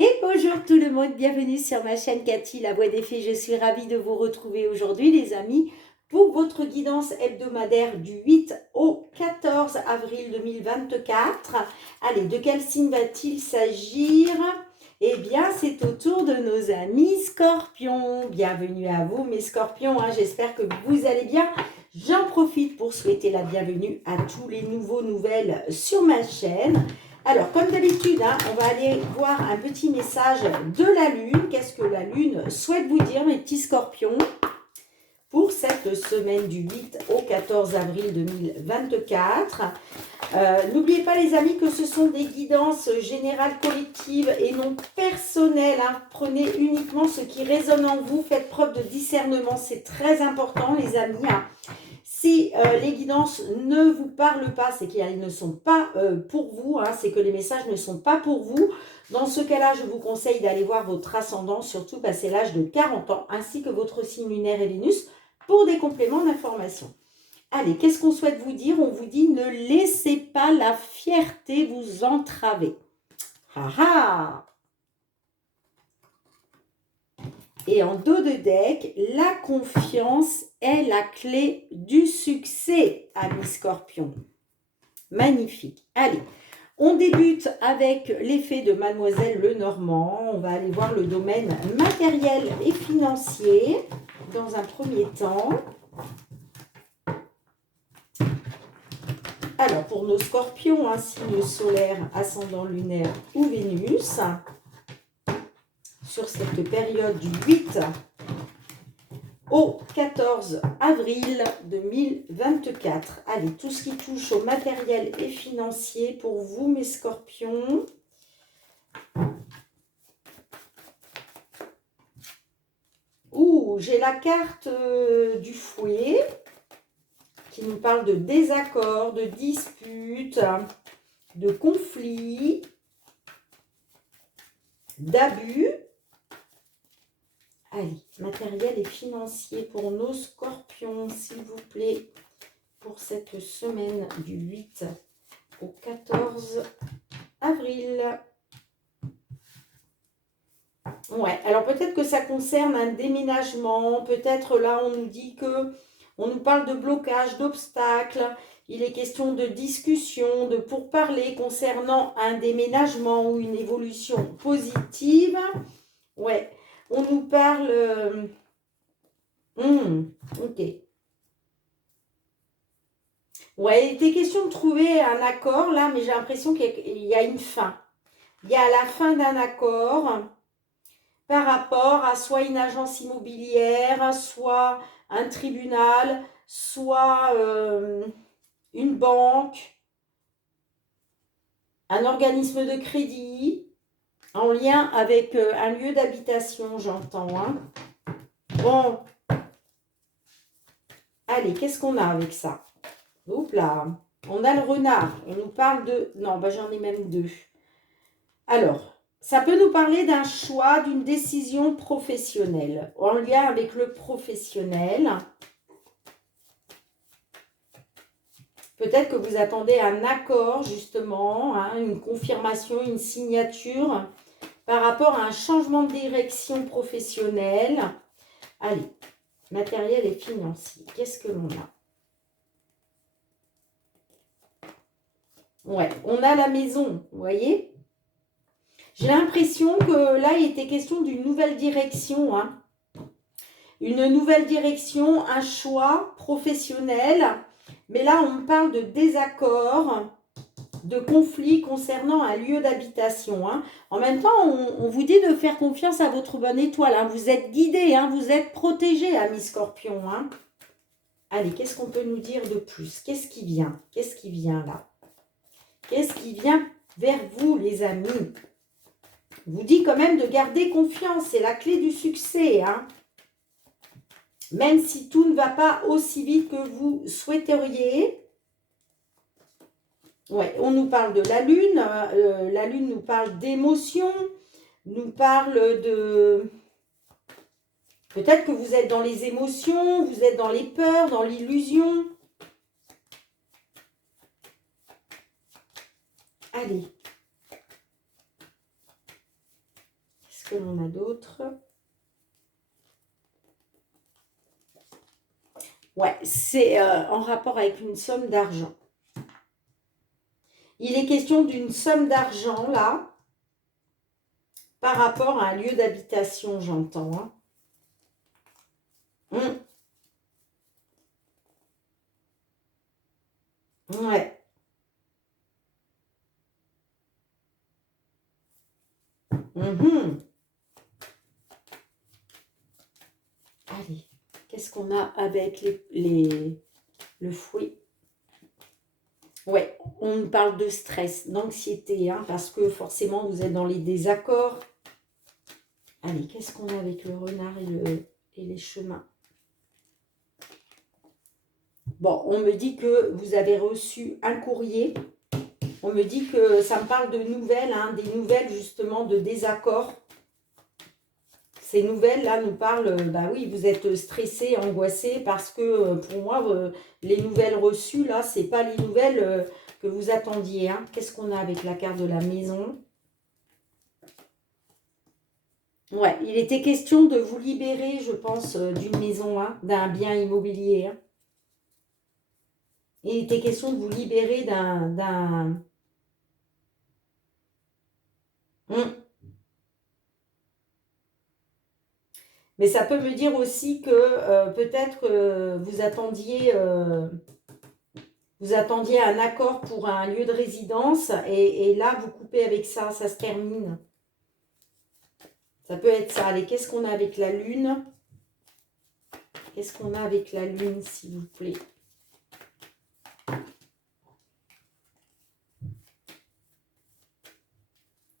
Et bonjour tout le monde, bienvenue sur ma chaîne Cathy, la voix des fées. Je suis ravie de vous retrouver aujourd'hui les amis pour votre guidance hebdomadaire du 8 au 14 avril 2024. Allez, de quel signe va-t-il s'agir? Eh bien, c'est au tour de nos amis scorpions. Bienvenue à vous mes scorpions, j'espère que vous allez bien. J'en profite pour souhaiter la bienvenue à tous les nouvelles sur ma chaîne. Alors, comme d'habitude, on va aller voir un petit message de la Lune. Qu'est-ce que la Lune souhaite vous dire, mes petits scorpions, pour cette semaine du 8 au 14 avril 2024. N'oubliez pas, les amis, que ce sont des guidances générales collectives et non personnelles. Prenez uniquement ce qui résonne en vous. Faites preuve de discernement. C'est très important, les amis. Si les guidances ne vous parlent pas, c'est qu'elles ne sont pas pour vous, c'est que les messages ne sont pas pour vous. Dans ce cas-là, je vous conseille d'aller voir votre ascendant, surtout passé l'âge de 40 ans, ainsi que votre signe lunaire et Vénus, pour des compléments d'information. Allez, qu'est-ce qu'on souhaite vous dire? On vous dit, ne laissez pas la fierté vous entraver. Ah ah! Et en dos de deck, la confiance est la clé du succès, amis scorpions. Magnifique. Allez, on débute avec l'effet de Mademoiselle Lenormand. On va aller voir le domaine matériel et financier dans un premier temps. Alors, pour nos scorpions, signe solaire, ascendant lunaire ou Vénus, sur cette période du 8 au 14 avril 2024. Allez, tout ce qui touche au matériel et financier pour vous, mes scorpions. Ouh, j'ai la carte du fouet qui nous parle de désaccords, de disputes, de conflits, d'abus. Allez, matériel et financier pour nos scorpions, s'il vous plaît, pour cette semaine du 8 au 14 avril. Ouais, alors peut-être que ça concerne un déménagement, peut-être là on nous dit que, on nous parle de blocage, d'obstacles, il est question de discussion, de pourparlers concernant un déménagement ou une évolution positive. Ouais. On nous parle... ok. Ouais, il était question de trouver un accord là, mais j'ai l'impression qu'il y a une fin. Il y a la fin d'un accord par rapport à soit une agence immobilière, soit un tribunal, soit une banque, un organisme de crédit, en lien avec un lieu d'habitation, j'entends. Bon. Allez, qu'est-ce qu'on a avec ça? Oups là, on a le renard. On nous parle de... Non, j'en ai même deux. Alors, ça peut nous parler d'un choix, d'une décision professionnelle, en lien avec le professionnel. Peut-être que vous attendez un accord, justement, une confirmation, une signature par rapport à un changement de direction professionnelle. Allez, matériel et financier. Qu'est-ce que l'on a? Ouais, on a la maison, vous voyez? J'ai l'impression que là, il était question d'une nouvelle direction. Une nouvelle direction, un choix professionnel. Mais là, on parle de désaccord, de conflit concernant un lieu d'habitation. En même temps, on vous dit de faire confiance à votre bonne étoile. Vous êtes guidé, vous êtes protégé, amis scorpions. Allez, qu'est-ce qu'on peut nous dire de plus? Qu'est-ce qui vient? Qu'est-ce qui vient là? Qu'est-ce qui vient vers vous, les amis? Vous dit quand même de garder confiance, c'est la clé du succès. Même si tout ne va pas aussi vite que vous souhaiteriez. Ouais, on nous parle de la Lune. La Lune nous parle d'émotions, nous parle de... Peut-être que vous êtes dans les émotions, vous êtes dans les peurs, dans l'illusion. Allez. que l'on a d'autre? Ouais, c'est en rapport avec une somme d'argent. Il est question d'une somme d'argent, là, par rapport à un lieu d'habitation, j'entends. Hein. Ouais. Mhm. Allez, qu'est-ce qu'on a avec le fouet? Ouais, on nous parle de stress, d'anxiété, hein, parce que forcément, vous êtes dans les désaccords. Allez, qu'est-ce qu'on a avec le renard et les chemins? Bon, on me dit que vous avez reçu un courrier. On me dit que ça me parle de nouvelles, hein, des nouvelles justement de désaccords. Ces nouvelles-là nous parlent, bah oui, vous êtes stressé, angoissé, parce que pour moi, les nouvelles reçues, là, c'est pas les nouvelles que vous attendiez. Hein. Qu'est-ce qu'on a avec la carte de la maison? Ouais, il était question de vous libérer, je pense, d'une maison, hein, d'un bien immobilier. Hein. Il était question de vous libérer d'un... Mais ça peut me dire aussi que peut-être vous attendiez un accord pour un lieu de résidence et là, vous coupez avec ça, ça se termine. Ça peut être ça. Allez, qu'est-ce qu'on a avec la lune? Qu'est-ce qu'on a avec la lune, s'il vous plaît?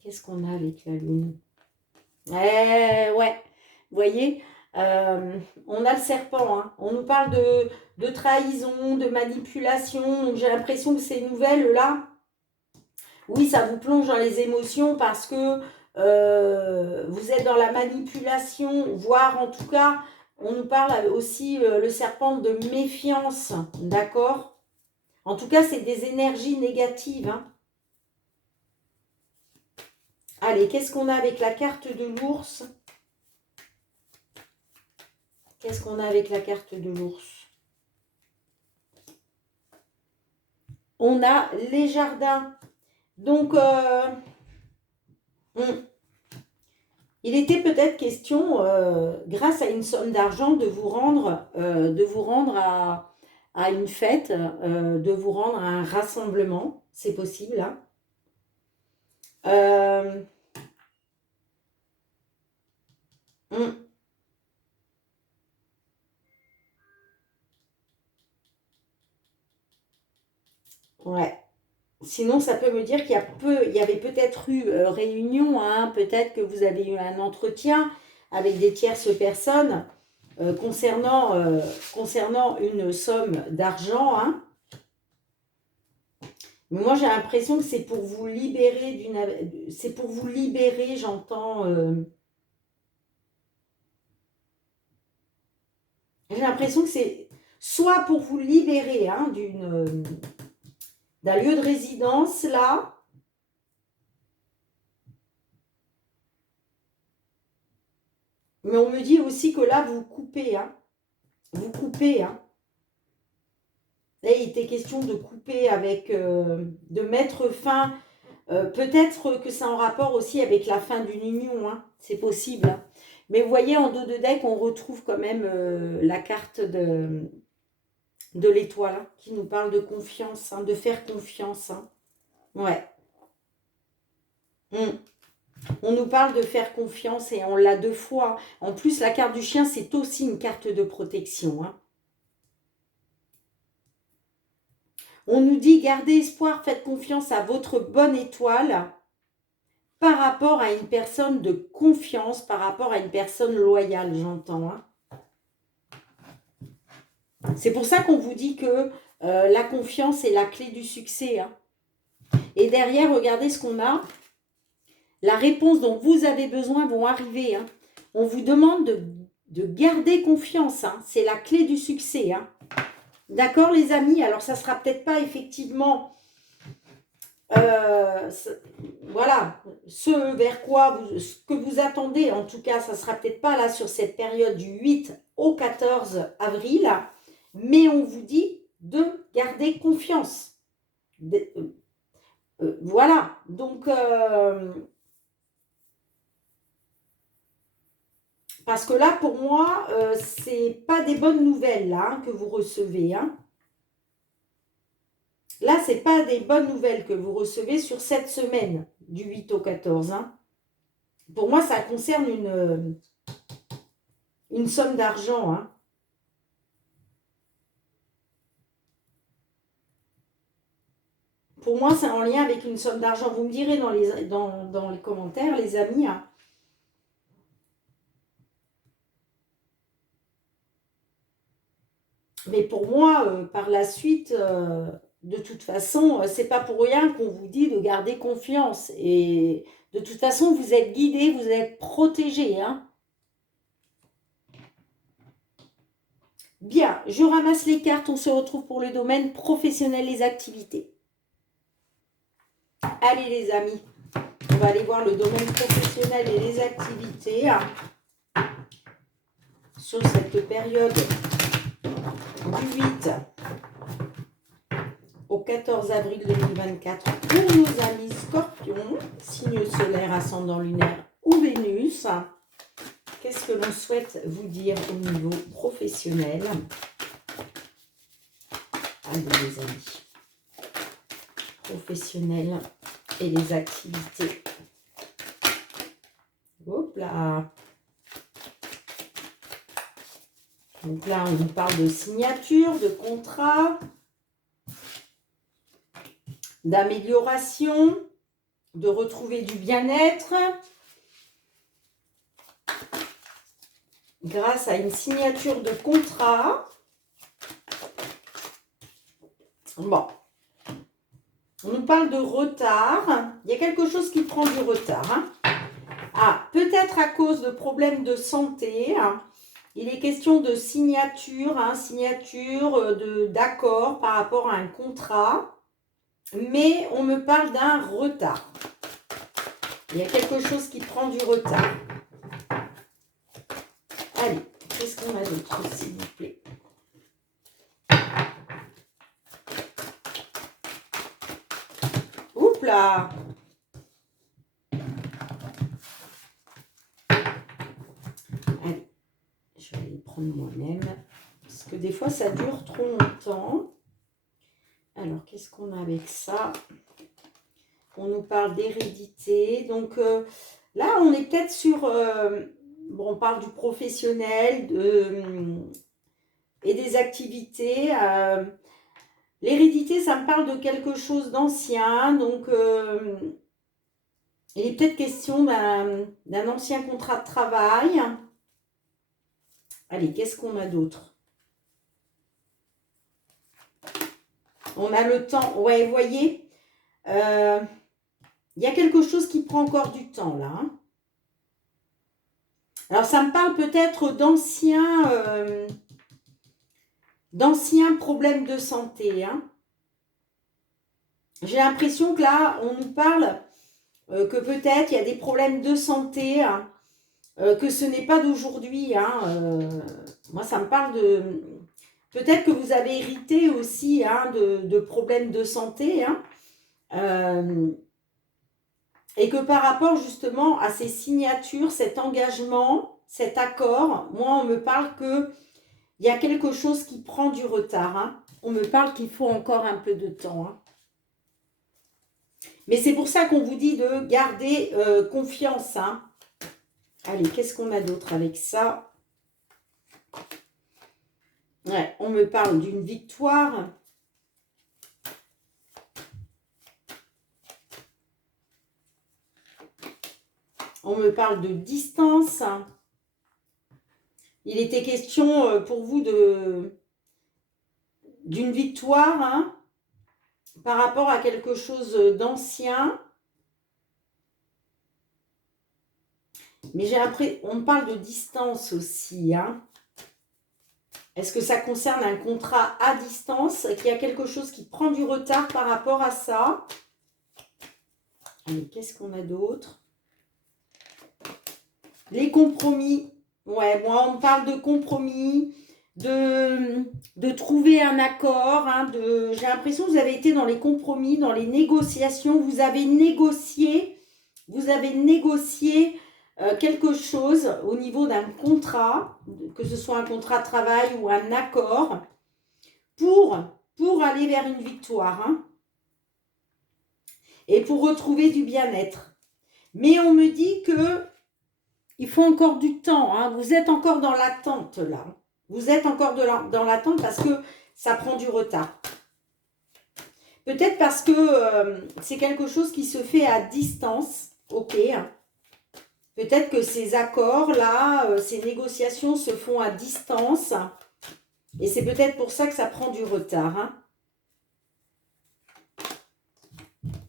Qu'est-ce qu'on a avec la lune? Ouais, vous voyez, on a le serpent, hein. On nous parle de trahison, de manipulation. Donc j'ai l'impression que ces nouvelles-là, oui, ça vous plonge dans les émotions parce que vous êtes dans la manipulation, voire en tout cas, on nous parle aussi, le serpent, de méfiance, d'accord? En tout cas, c'est des énergies négatives, hein. Allez, qu'est-ce qu'on a avec la carte de l'ours? Qu'est-ce qu'on a avec la carte de l'ours? On a les jardins. Donc, il était peut-être question, grâce à une somme d'argent, de vous rendre à une fête, de vous rendre à un rassemblement. C'est possible, hein. Hum, ouais. Sinon, ça peut me dire il y avait peut-être eu réunion, hein, peut-être que vous avez eu un entretien avec des tierces personnes concernant une somme d'argent, hein. Mais moi, j'ai l'impression que c'est pour vous libérer c'est pour vous libérer, j'entends. J'ai l'impression que c'est soit pour vous libérer, hein, d'un lieu de résidence, là. Mais on me dit aussi que là, vous coupez, hein. Vous coupez, hein. Là, il était question de couper avec, de mettre fin. Peut-être que c'est en rapport aussi avec la fin d'une union, hein. C'est possible. Hein. Mais vous voyez, en dos de deck, on retrouve quand même la carte de l'étoile, hein, qui nous parle de confiance, hein, de faire confiance. Hein. Ouais. Mm. On nous parle de faire confiance et on l'a deux fois. En plus, la carte du chien, c'est aussi une carte de protection. Hein. On nous dit, gardez espoir, faites confiance à votre bonne étoile par rapport à une personne de confiance, par rapport à une personne loyale, j'entends. Hein. C'est pour ça qu'on vous dit que la confiance est la clé du succès. Hein. Et derrière, regardez ce qu'on a. La réponse dont vous avez besoin vont arriver. Hein. On vous demande de garder confiance. Hein. C'est la clé du succès. Hein. D'accord, les amis? Alors, ça ne sera peut-être pas effectivement voilà, ce vers quoi, ce que vous attendez, en tout cas, ça ne sera peut-être pas là sur cette période du 8 au 14 avril, mais on vous dit de garder confiance. Voilà, donc, parce que là, pour moi, c'est pas des bonnes nouvelles là, hein, que vous recevez. Hein. Là, c'est pas des bonnes nouvelles que vous recevez sur cette semaine, du 8 au 14. Hein. Pour moi, ça concerne une somme d'argent. Hein. Pour moi, c'est en lien avec une somme d'argent. Vous me direz dans les commentaires, les amis. Hein. Mais pour moi, par la suite, de toute façon, c'est pas pour rien qu'on vous dit de garder confiance. Et de toute façon, vous êtes guidés, vous êtes protégés. Hein. Bien, je ramasse les cartes. On se retrouve pour le domaine professionnel, les activités. Allez les amis, on va aller voir le domaine professionnel et les activités hein, sur cette période du 8 au 14 avril 2024 pour nos amis Scorpions, signe solaire, ascendant lunaire ou Vénus. Qu'est-ce que l'on souhaite vous dire au niveau professionnel? Allez les amis, professionnel et les activités. Hop là. Donc là, on vous parle de signature, de contrat, d'amélioration, de retrouver du bien-être grâce à une signature de contrat. Bon. On nous parle de retard. Il y a quelque chose qui prend du retard. Hein. Ah, peut-être à cause de problèmes de santé. Hein. Il est question de signature, hein, signature d'accord par rapport à un contrat. Mais on me parle d'un retard. Il y a quelque chose qui prend du retard. Allez, qu'est-ce qu'on a d'autre, s'il vous plaît? Oups là! Allez, je vais les prendre moi-même. Parce que des fois, ça dure trop longtemps. Alors, qu'est-ce qu'on a avec ça? On nous parle d'hérédité. Donc, là, on est peut-être sur... bon, on parle du professionnel et des activités. L'hérédité, ça me parle de quelque chose d'ancien. Donc, il est peut-être question d'un ancien contrat de travail. Allez, qu'est-ce qu'on a d'autre? On a le temps. Ouais, vous voyez, il y a quelque chose qui prend encore du temps, là. Hein. Alors, ça me parle peut-être d'anciens problèmes de santé. Hein. J'ai l'impression que là, on nous parle que peut-être il y a des problèmes de santé, hein, que ce n'est pas d'aujourd'hui. Hein, moi, ça me parle de... Peut-être que vous avez hérité aussi hein, de problèmes de santé. Hein, et que par rapport justement à ces signatures, cet engagement, cet accord, moi, on me parle qu'il y a quelque chose qui prend du retard. Hein. On me parle qu'il faut encore un peu de temps. Hein. Mais c'est pour ça qu'on vous dit de garder confiance. Hein. Allez, qu'est-ce qu'on a d'autre avec ça? Ouais, on me parle d'une victoire. On me parle de distance. Il était question pour vous d'une victoire hein, par rapport à quelque chose d'ancien. Mais j'ai l'impression, on me parle de distance aussi. Hein. Est-ce que ça concerne un contrat à distance, qu'il y a quelque chose qui prend du retard par rapport à ça? Allez, qu'est-ce qu'on a d'autre? Les compromis. Ouais, moi, on me parle de compromis, de trouver un accord. Hein, j'ai l'impression que vous avez été dans les compromis, dans les négociations. Vous avez négocié quelque chose au niveau d'un contrat, que ce soit un contrat de travail ou un accord, pour aller vers une victoire. Hein, et pour retrouver du bien-être. Mais on me dit que il faut encore du temps. Hein. Vous êtes encore dans l'attente là. Vous êtes encore dans l'attente parce que ça prend du retard. Peut-être parce que c'est quelque chose qui se fait à distance. Ok. Peut-être que ces accords-là, ces négociations se font à distance. Et c'est peut-être pour ça que ça prend du retard. Hein.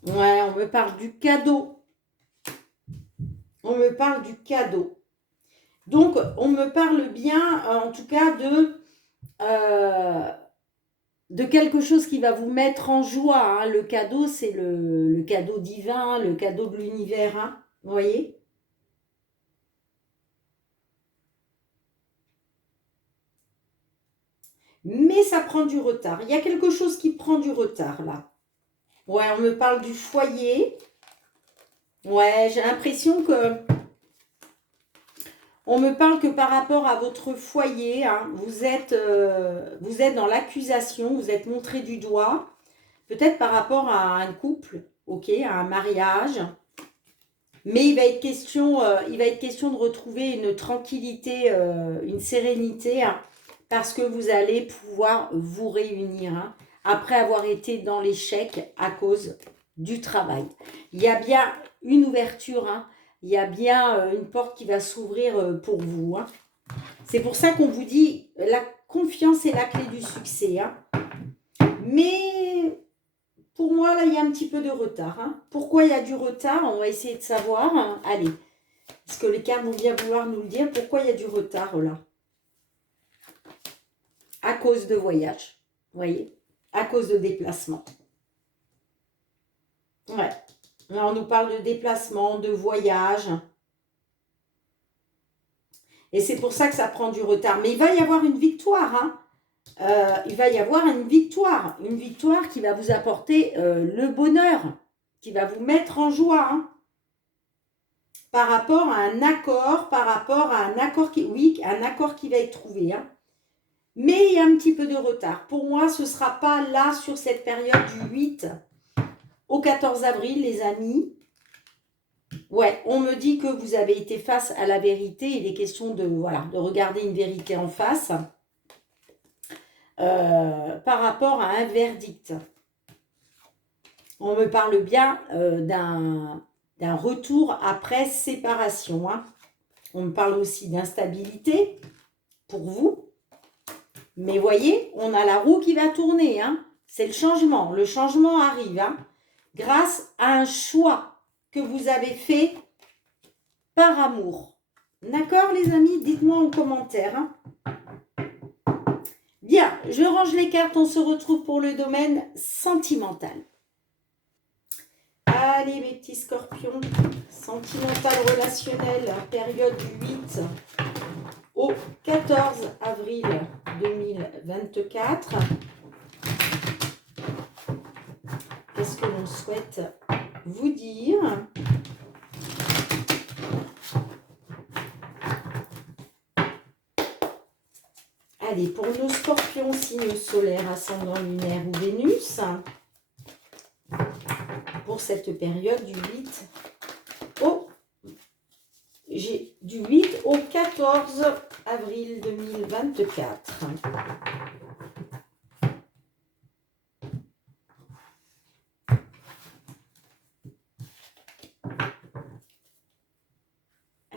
Ouais, on me parle du cadeau. On me parle du cadeau. Donc, on me parle bien, en tout cas, de quelque chose qui va vous mettre en joie. Hein. Le cadeau, c'est le cadeau divin, le cadeau de l'univers. Hein. Vous voyez? Mais ça prend du retard. Il y a quelque chose qui prend du retard, là. Ouais, on me parle du foyer. Ouais, j'ai l'impression que... On me parle que par rapport à votre foyer, hein, vous êtes dans l'accusation, vous êtes montré du doigt, peut-être par rapport à un couple, ok, à un mariage. Mais il va être question de retrouver une tranquillité, une sérénité, hein, parce que vous allez pouvoir vous réunir, hein, après avoir été dans l'échec à cause du travail. Il y a bien une ouverture, hein, il y a bien une porte qui va s'ouvrir pour vous. Hein. C'est pour ça qu'on vous dit la confiance est la clé du succès. Hein. Mais pour moi, là, il y a un petit peu de retard. Hein. Pourquoi il y a du retard? On va essayer de savoir. Hein. Allez, est-ce que les cartes vont bien vouloir nous le dire? Pourquoi il y a du retard, là? À cause de voyage. Vous voyez? À cause de déplacement. Ouais. Là, on nous parle de déplacement, de voyage. Et c'est pour ça que ça prend du retard. Mais il va y avoir une victoire. Hein. Il va y avoir une victoire qui va vous apporter le bonheur, qui va vous mettre en joie, hein, par rapport à un accord, un accord qui va être trouvé. Hein. Mais il y a un petit peu de retard. Pour moi, ce ne sera pas là sur cette période du 8 au 14 avril, les amis. Ouais, on me dit que vous avez été face à la vérité. Il est question de regarder une vérité en face. Par rapport à un verdict. On me parle bien d'un retour après séparation. Hein. On me parle aussi d'instabilité pour vous. Mais voyez, on a la roue qui va tourner. Hein. C'est le changement. Le changement arrive. Hein, grâce à un choix que vous avez fait par amour. D'accord, les amis? Dites-moi en commentaire. Hein. Bien, je range les cartes, on se retrouve pour le domaine sentimental. Allez, mes petits scorpions, sentimental relationnel, période du 8 au 14 avril 2024. Qu'est-ce que l'on souhaite vous dire ? Allez, pour nos scorpions, signe solaire, ascendant lunaire ou Vénus, pour cette période du 8 au 14 avril 2024.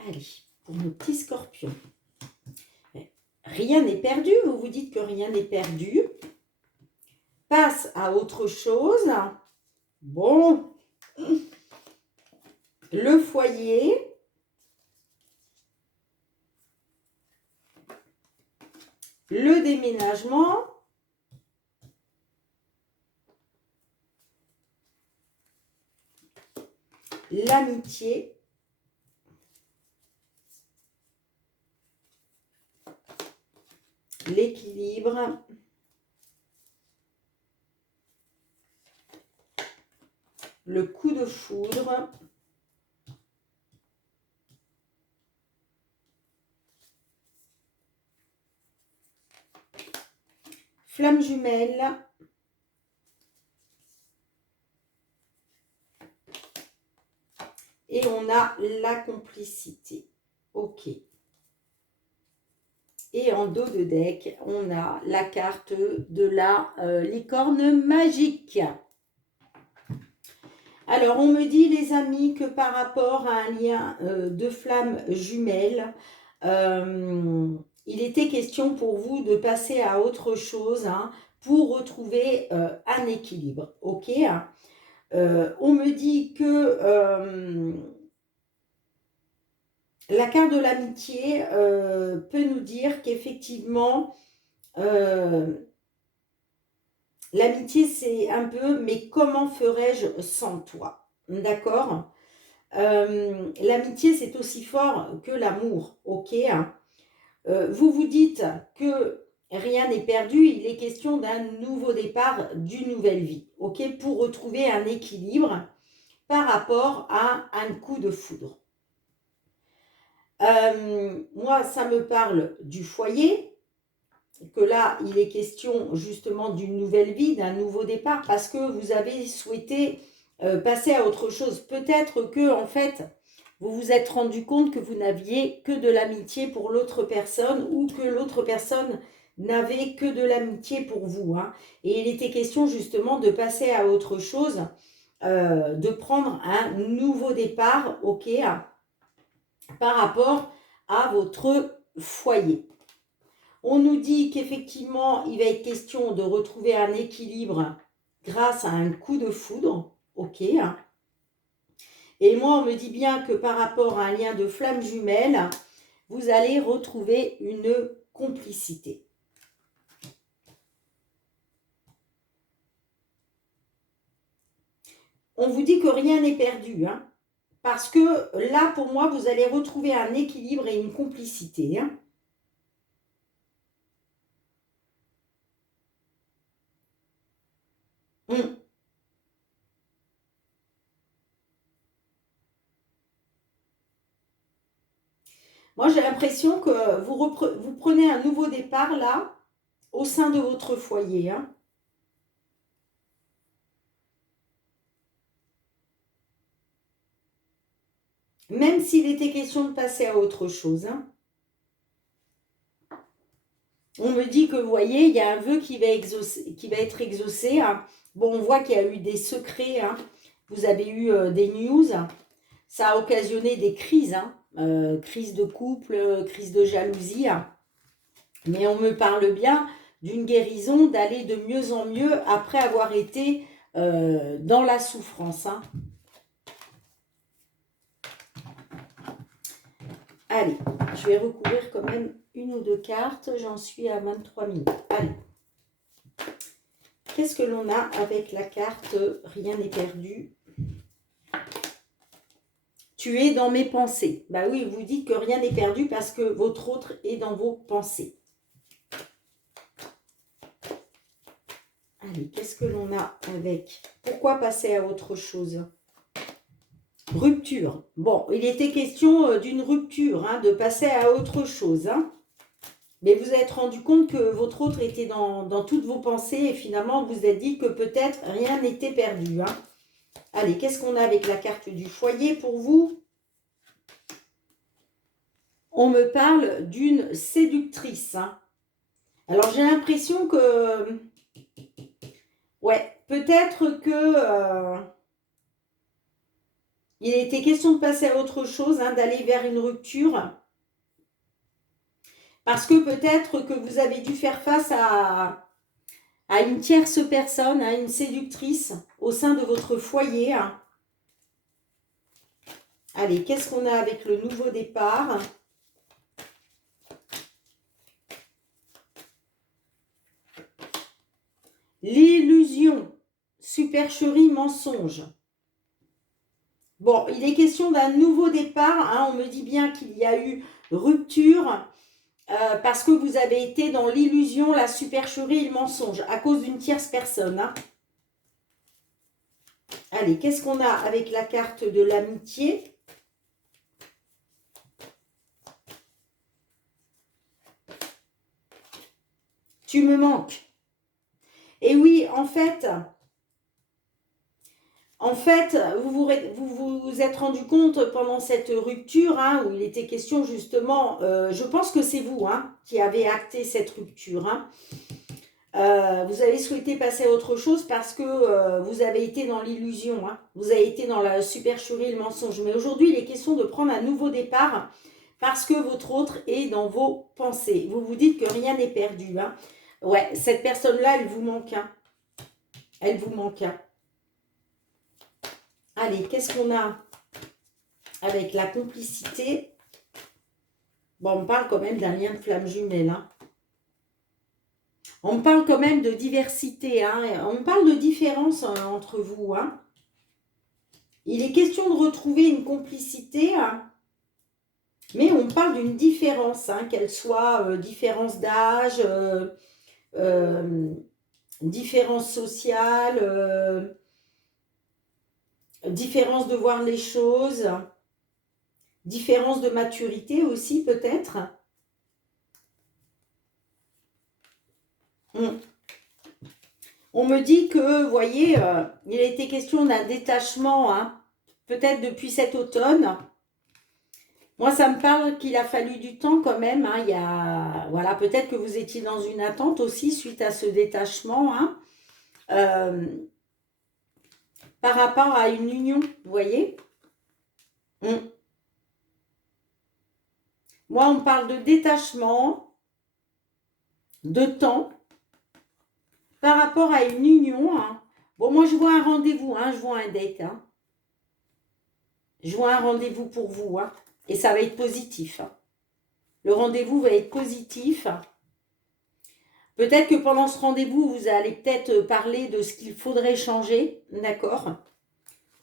Allez, pour nos petits scorpions. Rien n'est perdu, vous vous dites que rien n'est perdu. Passe à autre chose. Bon, le foyer. Le déménagement. l'amitié, l'équilibre, le coup de foudre, flamme jumelle, et on a la complicité. Ok. Et en dos de deck, on a la carte de la licorne magique. Alors, on me dit, les amis, que par rapport à un lien de flamme jumelle, il était question pour vous de passer à autre chose, hein, pour retrouver un équilibre. Ok, hein. On me dit que la carte de l'amitié peut nous dire qu'effectivement, l'amitié, c'est un peu, mais comment ferais-je sans toi? D'accord? L'amitié, c'est aussi fort que l'amour, ok, hein. Vous vous dites que rien n'est perdu, il est question d'un nouveau départ, d'une nouvelle vie, ok, pour retrouver un équilibre par rapport à un coup de foudre. Moi, ça me parle du foyer, que là, il est question justement d'une nouvelle vie, d'un nouveau départ, parce que vous avez souhaité passer à autre chose. Peut-être que, en fait, vous vous êtes rendu compte que vous n'aviez que de l'amitié pour l'autre personne, ou que l'autre personne n'avait que de l'amitié pour vous, hein. Et il était question justement de passer à autre chose, de prendre un nouveau départ, ok, par rapport à votre foyer. On nous dit qu'effectivement, il va être question de retrouver un équilibre grâce à un coup de foudre, ok. Et moi, on me dit bien que par rapport à un lien de flamme jumelle, vous allez retrouver une complicité. On vous dit que rien n'est perdu, hein, parce que là, pour moi, vous allez retrouver un équilibre et une complicité, hein. Moi, j'ai l'impression que vous prenez un nouveau départ là, au sein de votre foyer, hein. Même s'il était question de passer à autre chose, hein. On me dit que, vous voyez, il y a un vœu qui va être exaucé, hein. Bon, on voit qu'il y a eu des secrets, hein. Vous avez eu des news. Ça a occasionné des crises, hein. Crise de couple, crise de jalousie, hein. Mais on me parle bien d'une guérison, d'aller de mieux en mieux après avoir été dans la souffrance, hein. Allez, je vais recouvrir quand même une ou deux cartes. J'en suis à 23 minutes. Allez. Qu'est-ce que l'on a avec la carte « Rien n'est perdu » ? Tu es dans mes pensées. Bah oui, vous dites que rien n'est perdu parce que votre autre est dans vos pensées. Allez, qu'est-ce que l'on a avec ? Pourquoi passer à autre chose ? Rupture. Bon, il était question d'une rupture, hein, de passer à autre chose, hein. Mais vous êtes rendu compte que votre autre était dans toutes vos pensées et finalement vous vous êtes dit que peut-être rien n'était perdu, hein. Allez, qu'est-ce qu'on a avec la carte du foyer pour vous ? On me parle d'une séductrice, hein. Alors j'ai l'impression que, ouais, peut-être que il était question de passer à autre chose, hein, d'aller vers une rupture. Parce que peut-être que vous avez dû faire face à une tierce personne, à une séductrice au sein de votre foyer, hein. Allez, qu'est-ce qu'on a avec le nouveau départ ? L'illusion, supercherie, mensonge. Bon, il est question d'un nouveau départ. Hein, on me dit bien qu'il y a eu rupture parce que vous avez été dans l'illusion, la supercherie et le mensonge à cause d'une tierce personne. Hein. Allez, qu'est-ce qu'on a avec la carte de l'amitié? Tu me manques. Et oui, en fait, vous vous êtes rendu compte pendant cette rupture, hein, où il était question justement, je pense que c'est vous hein, qui avez acté cette rupture. Hein. Vous avez souhaité passer à autre chose parce que vous avez été dans l'illusion, hein. Vous avez été dans la supercherie et le mensonge. Mais aujourd'hui, il est question de prendre un nouveau départ parce que votre autre est dans vos pensées. Vous vous dites que rien n'est perdu. Hein. Ouais, cette personne-là, elle vous manque. Hein. Elle vous manque. Hein. Allez, qu'est-ce qu'on a avec la complicité? Bon, on parle quand même d'un lien de flamme jumelle. Hein. On parle quand même de diversité. Hein. On parle de différence entre vous. Hein. Il est question de retrouver une complicité, hein, mais on parle d'une différence, hein, qu'elle soit différence d'âge, différence sociale, différence de voir les choses, différence de maturité aussi peut-être. On me dit que, vous voyez, il a été question d'un détachement, hein, peut-être depuis cet automne. Moi, ça me parle qu'il a fallu du temps quand même. Hein. Il y a, voilà, peut-être que vous étiez dans une attente aussi suite à ce détachement, hein, par rapport à une union, vous voyez. Moi, on parle de détachement, de temps, par rapport à une union. Hein. Bon, moi, je vois un rendez-vous, hein, je vois un date. Hein. Je vois un rendez-vous pour vous, hein, et ça va être positif. Hein. Le rendez-vous va être positif. Peut-être que pendant ce rendez-vous, vous allez peut-être parler de ce qu'il faudrait changer, d'accord,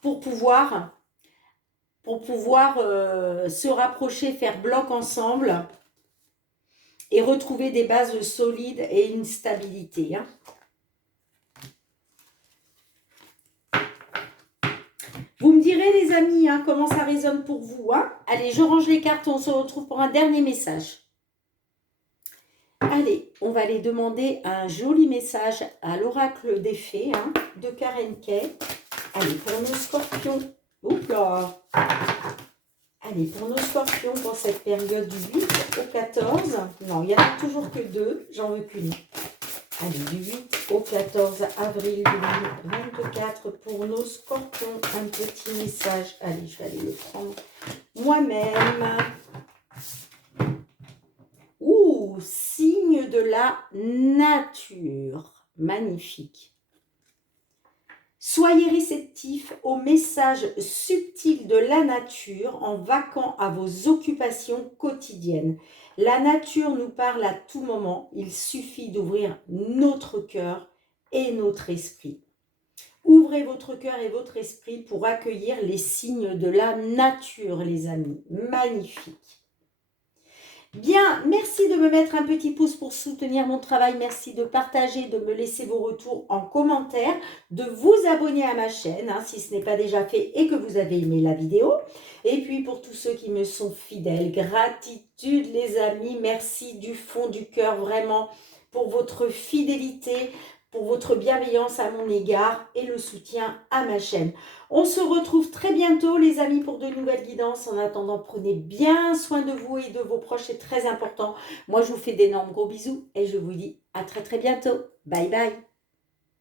pour pouvoir se rapprocher, faire bloc ensemble et retrouver des bases solides et une stabilité. Hein. Vous me direz les amis, hein, comment ça résonne pour vous. Hein. Allez, je range les cartes, on se retrouve pour un dernier message. Allez, on va aller demander un joli message à l'oracle des fées, hein, de Karen Kay. Allez, pour nos scorpions. Oups là. Allez, pour nos scorpions, pour cette période du 8 au 14. Non, il n'y en a toujours que 2, j'en veux qu'une. Allez, du 8 au 14 avril 2024, pour nos scorpions, un petit message. Allez, je vais aller le prendre moi-même. Ouh, signe de la nature. Magnifique. Soyez réceptifs aux messages subtils de la nature en vaquant à vos occupations quotidiennes. La nature nous parle à tout moment. Il suffit d'ouvrir notre cœur et notre esprit. Ouvrez votre cœur et votre esprit pour accueillir les signes de la nature, les amis. Magnifique. Bien, merci de me mettre un petit pouce pour soutenir mon travail. Merci de partager, de me laisser vos retours en commentaire, de vous abonner à ma chaîne, hein, si ce n'est pas déjà fait et que vous avez aimé la vidéo. Et puis pour tous ceux qui me sont fidèles, gratitude les amis, merci du fond du cœur vraiment pour votre fidélité, pour votre bienveillance à mon égard et le soutien à ma chaîne. On se retrouve très bientôt les amis pour de nouvelles guidances. En attendant, prenez bien soin de vous et de vos proches, c'est très important. Moi, je vous fais d'énormes gros bisous et je vous dis à très très bientôt. Bye bye.